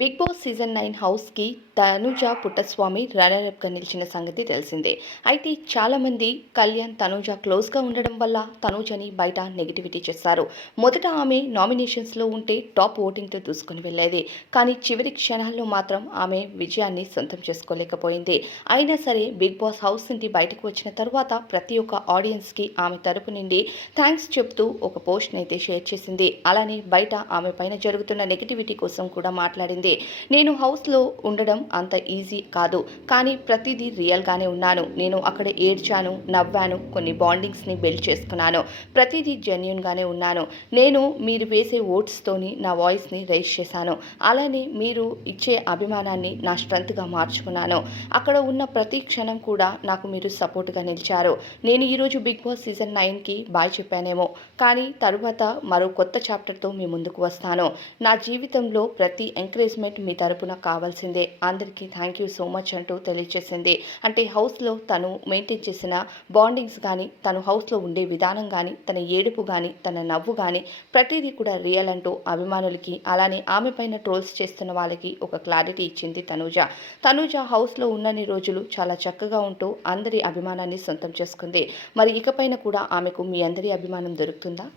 Big Boss season nine హౌస్కి తనుజ పుట్టస్వామి రన్నరప్గా నిలిచిన సంగతి తెలిసిందే. అయితే చాలామంది కళ్యాణ్ తనుజ క్లోజ్గా ఉండడం వల్ల తనుజని బయట నెగిటివిటీ చేశారు. మొదట ఆమె నామినేషన్స్లో ఉంటే టాప్ ఓటింగ్తో దూసుకుని వెళ్ళేది. కానీ చివరి క్షణాల్లో మాత్రం ఆమె విజయాన్ని సొంతం చేసుకోలేకపోయింది. అయినా సరే బిగ్ బాస్ హౌస్ నుండి బయటకు వచ్చిన తర్వాత ప్రతి ఒక్క ఆడియన్స్కి ఆమె తరపు నుండి థ్యాంక్స్ చెప్తూ ఒక పోస్ట్ని అయితే షేర్ చేసింది. అలానే బయట ఆమె పైన జరుగుతున్న నెగిటివిటీ కోసం కూడా మాట్లాడింది. నేను హౌస్లో ఉండడం అంత ఈజీ కాదు కానీ ప్రతిదీ రియల్గానే ఉన్నాను. నేను అక్కడ ఏడ్చాను నవ్వాను కొన్ని బాండింగ్స్ని బిల్డ్ చేసుకున్నాను. ప్రతిదీ జెన్యున్గానే ఉన్నాను. నేను మీరు వేసే ఓట్స్తోని నా వాయిస్ని రైజ్ చేశాను. అలానే మీరు ఇచ్చే అభిమానాన్ని నా స్ట్రెంత్గా మార్చుకున్నాను. అక్కడ ఉన్న ప్రతి క్షణం కూడా నాకు మీరు సపోర్ట్గా నిలిచారు. నేను ఈరోజు బిగ్ బాస్ సీజన్ నైన్కి బాయ్ చెప్పానేమో కానీ తరువాత మరో కొత్త చాప్టర్తో మీ ముందుకు వస్తాను. నా జీవితంలో ప్రతి ఎంకరేజ్ ఎంకరేజ్మెంట్ మీ తరపున కావాల్సిందే. అందరికీ థ్యాంక్ యూ సో మచ్ అంటూ తెలియజేసింది అంటే హౌస్లో తను మెయింటైన్ చేసిన బాండింగ్స్ కానీ తను హౌస్లో ఉండే విధానం కానీ తన ఏడుపు కానీ తన నవ్వు కానీ ప్రతిదీ కూడా రియల్ అంటూ అభిమానులకి అలానే ఆమె పైన ట్రోల్స్ చేస్తున్న వాళ్ళకి ఒక క్లారిటీ ఇచ్చింది తనూజ. తనూజ హౌస్లో ఉన్నన్ని రోజులు చాలా చక్కగా ఉంటూ అందరి అభిమానాన్ని సొంతం చేసుకుంది. మరి ఇకపైన కూడా ఆమెకు మీ అందరి అభిమానం దొరుకుతుందా?